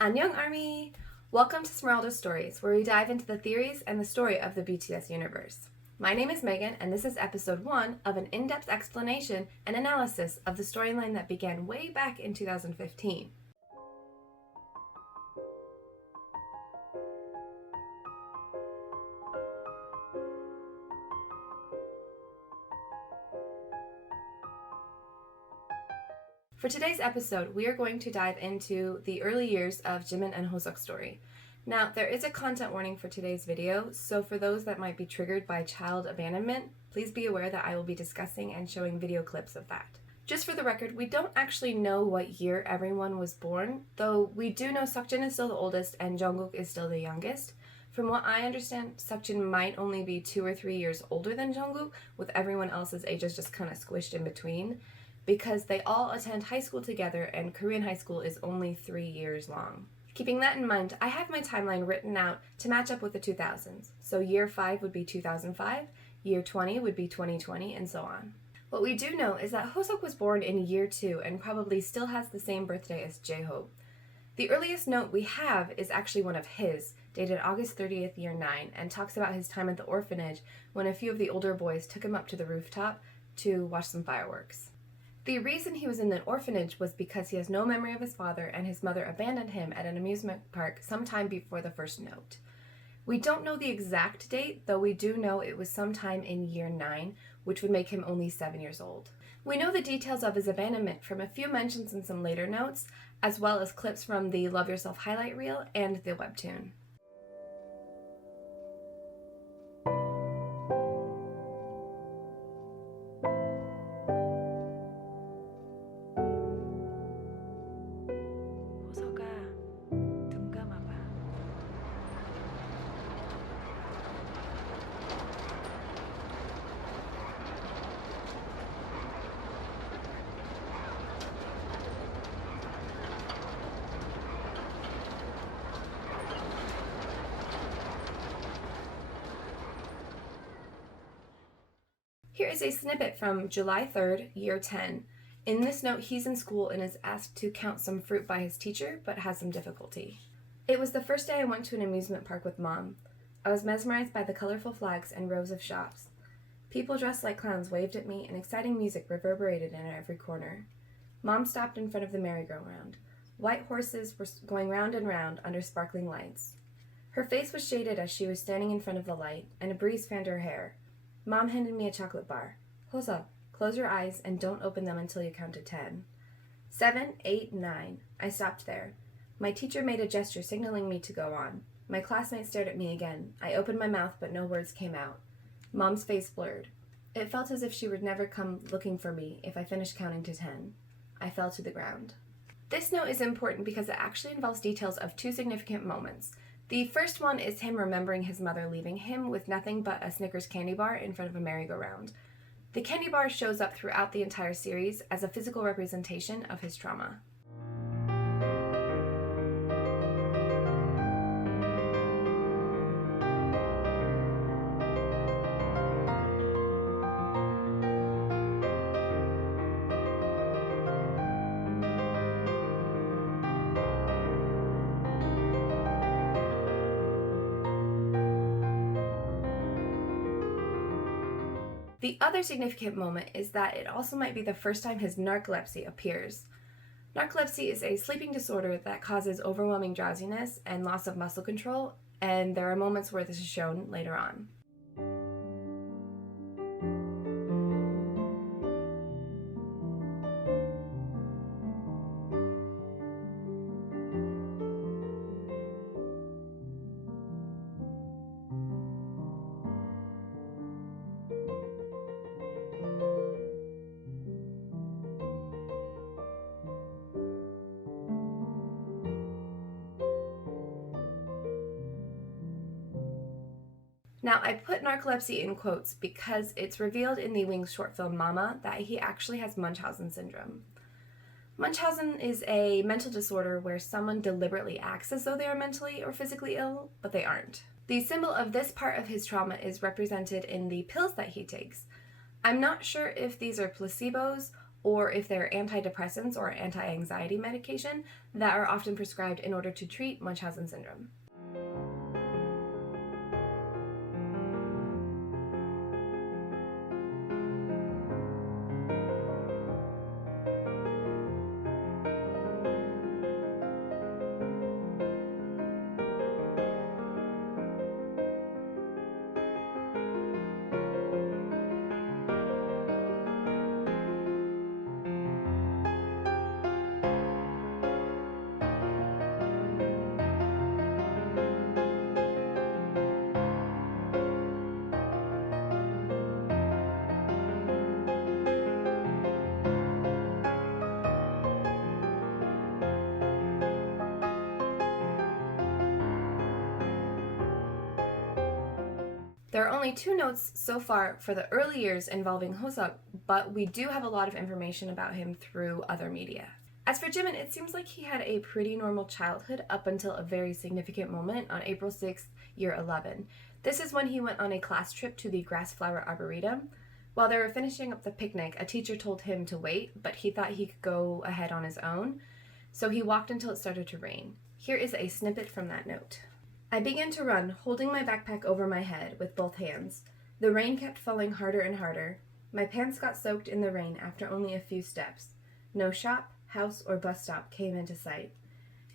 Annyeong Army! Welcome to Smeraldo Stories, where we dive into the theories and the story of the BTS universe. My name is Megan, and this is episode 1 of an in-depth explanation and analysis of the storyline that began way back in 2015. For today's episode, we are going to dive into the early years of Jimin and Hoseok's story. Now, there is a content warning for today's video, so for those that might be triggered by child abandonment, please be aware that I will be discussing and showing video clips of that. Just for the record, we don't actually know what year everyone was born, though we do know Seokjin is still the oldest and Jungkook is still the youngest. From what I understand, Seokjin might only be 2 or 3 years older than Jungkook, with everyone else's ages just kind of squished in between, because they all attend high school together and Korean high school is only 3 years long. Keeping that in mind, I have my timeline written out to match up with the 2000s. So year 5 would be 2005, year 20 would be 2020, and so on. What we do know is that Hoseok was born in year 2 and probably still has the same birthday as J-Hope. The earliest note we have is actually one of his, dated August 30th, year 9, and talks about his time at the orphanage when a few of the older boys took him up to the rooftop to watch some fireworks. The reason he was in the orphanage was because he has no memory of his father and his mother abandoned him at an amusement park sometime before the first note. We don't know the exact date, though we do know it was sometime in year 9, which would make him only 7 years old. We know the details of his abandonment from a few mentions in some later notes, as well as clips from the Love Yourself highlight reel and the Webtoon. Here is a snippet from July 3rd, year 10. In this note, he's in school and is asked to count some fruit by his teacher, but has some difficulty. It was the first day I went to an amusement park with Mom. I was mesmerized by the colorful flags and rows of shops. People dressed like clowns waved at me, and exciting music reverberated in every corner. Mom stopped in front of the merry-go-round. White horses were going round and round under sparkling lights. Her face was shaded as she was standing in front of the light, and a breeze fanned her hair. Mom handed me a chocolate bar. Hoseok, close your eyes and don't open them until you count to 10. 7, 8, 9. I stopped there. My teacher made a gesture signaling me to go on. My classmates stared at me again. I opened my mouth, but no words came out. Mom's face blurred. It felt as if she would never come looking for me if I finished counting to 10. I fell to the ground. This note is important because it actually involves details of 2 significant moments. The first one is him remembering his mother leaving him with nothing but a Snickers candy bar in front of a merry-go-round. The candy bar shows up throughout the entire series as a physical representation of his trauma. The other significant moment is that it also might be the first time his narcolepsy appears. Narcolepsy is a sleeping disorder that causes overwhelming drowsiness and loss of muscle control, and there are moments where this is shown later on. Now, I put narcolepsy in quotes because it's revealed in the Wings short film Mama that he actually has Munchausen syndrome. Munchausen is a mental disorder where someone deliberately acts as though they are mentally or physically ill, but they aren't. The symbol of this part of his trauma is represented in the pills that he takes. I'm not sure if these are placebos or if they're antidepressants or anti-anxiety medication that are often prescribed in order to treat Munchausen syndrome. There are only 2 notes so far for the early years involving Hoseok, but we do have a lot of information about him through other media. As for Jimin, it seems like he had a pretty normal childhood up until a very significant moment on April 6th, year 11. This is when he went on a class trip to the Grassflower Arboretum. While they were finishing up the picnic, a teacher told him to wait, but he thought he could go ahead on his own, so he walked until it started to rain. Here is a snippet from that note. I began to run, holding my backpack over my head with both hands. The rain kept falling harder and harder. My pants got soaked in the rain after only a few steps. No shop, house, or bus stop came into sight.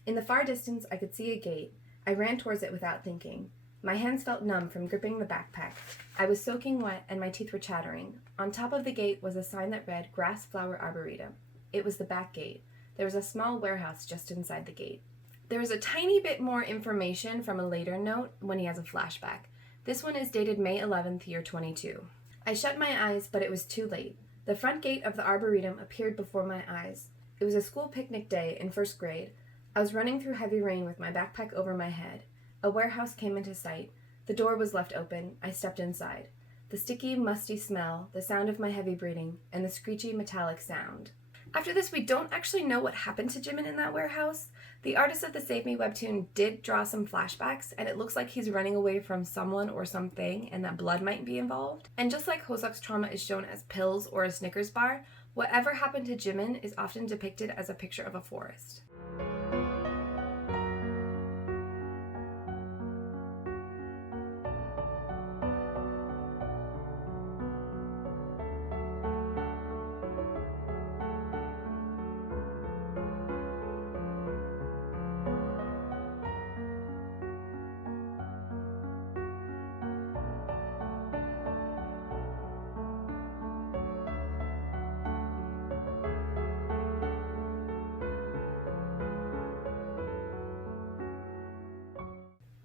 In the far distance, I could see a gate. I ran towards it without thinking. My hands felt numb from gripping the backpack. I was soaking wet and my teeth were chattering. On top of the gate was a sign that read Grassflower Arboretum. It was the back gate. There was a small warehouse just inside the gate. There is a tiny bit more information from a later note when he has a flashback. This one is dated May 11th, year 22. I shut my eyes, but it was too late. The front gate of the Arboretum appeared before my eyes. It was a school picnic day in 1st grade. I was running through heavy rain with my backpack over my head. A warehouse came into sight. The door was left open. I stepped inside. The sticky, musty smell, the sound of my heavy breathing, and the screechy, metallic sound. After this, we don't actually know what happened to Jimin in that warehouse. The artist of the Save Me webtoon did draw some flashbacks, and it looks like he's running away from someone or something, and that blood might be involved. And just like Hoseok's trauma is shown as pills or a Snickers bar, whatever happened to Jimin is often depicted as a picture of a forest.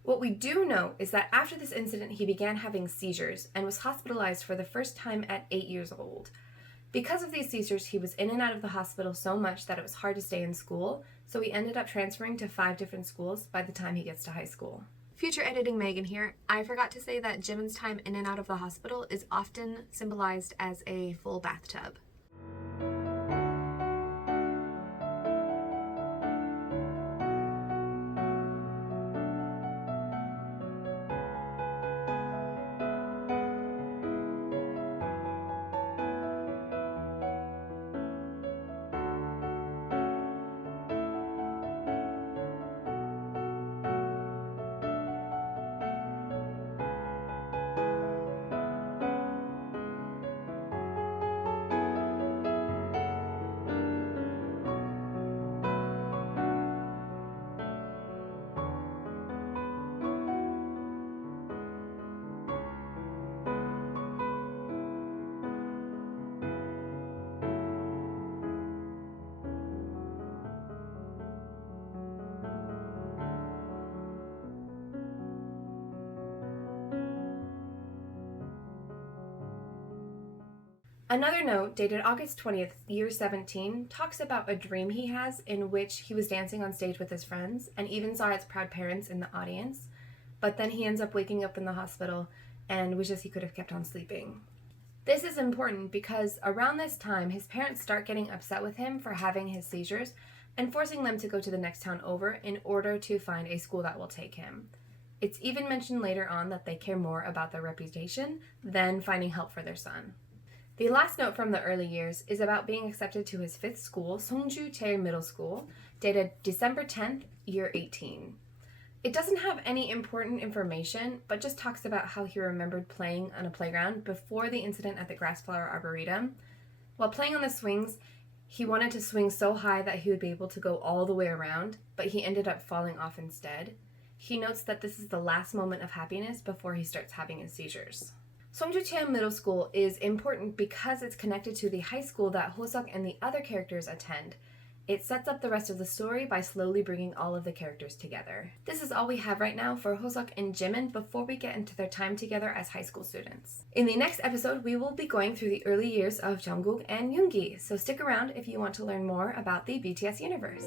What we do know is that after this incident, he began having seizures and was hospitalized for the first time at 8 years old. Because of these seizures, he was in and out of the hospital so much that it was hard to stay in school, so he ended up transferring to 5 different schools by the time he gets to high school. Future editing Megan here. I forgot to say that Jimin's time in and out of the hospital is often symbolized as a full bathtub. Another note, dated August 20th, year 17, talks about a dream he has in which he was dancing on stage with his friends and even saw his proud parents in the audience, but then he ends up waking up in the hospital and wishes he could have kept on sleeping. This is important because around this time, his parents start getting upset with him for having his seizures and forcing them to go to the next town over in order to find a school that will take him. It's even mentioned later on that they care more about their reputation than finding help for their son. The last note from the early years is about being accepted to his 5th school, Songju Cheil Middle School, dated December 10th, year 18. It doesn't have any important information, but just talks about how he remembered playing on a playground before the incident at the Grassflower Arboretum. While playing on the swings, he wanted to swing so high that he would be able to go all the way around, but he ended up falling off instead. He notes that this is the last moment of happiness before he starts having his seizures. Songju-cheon Middle School is important because it's connected to the high school that Hoseok and the other characters attend. It sets up the rest of the story by slowly bringing all of the characters together. This is all we have right now for Hoseok and Jimin before we get into their time together as high school students. In the next episode, we will be going through the early years of Jungkook and Yoongi, so stick around if you want to learn more about the BTS universe.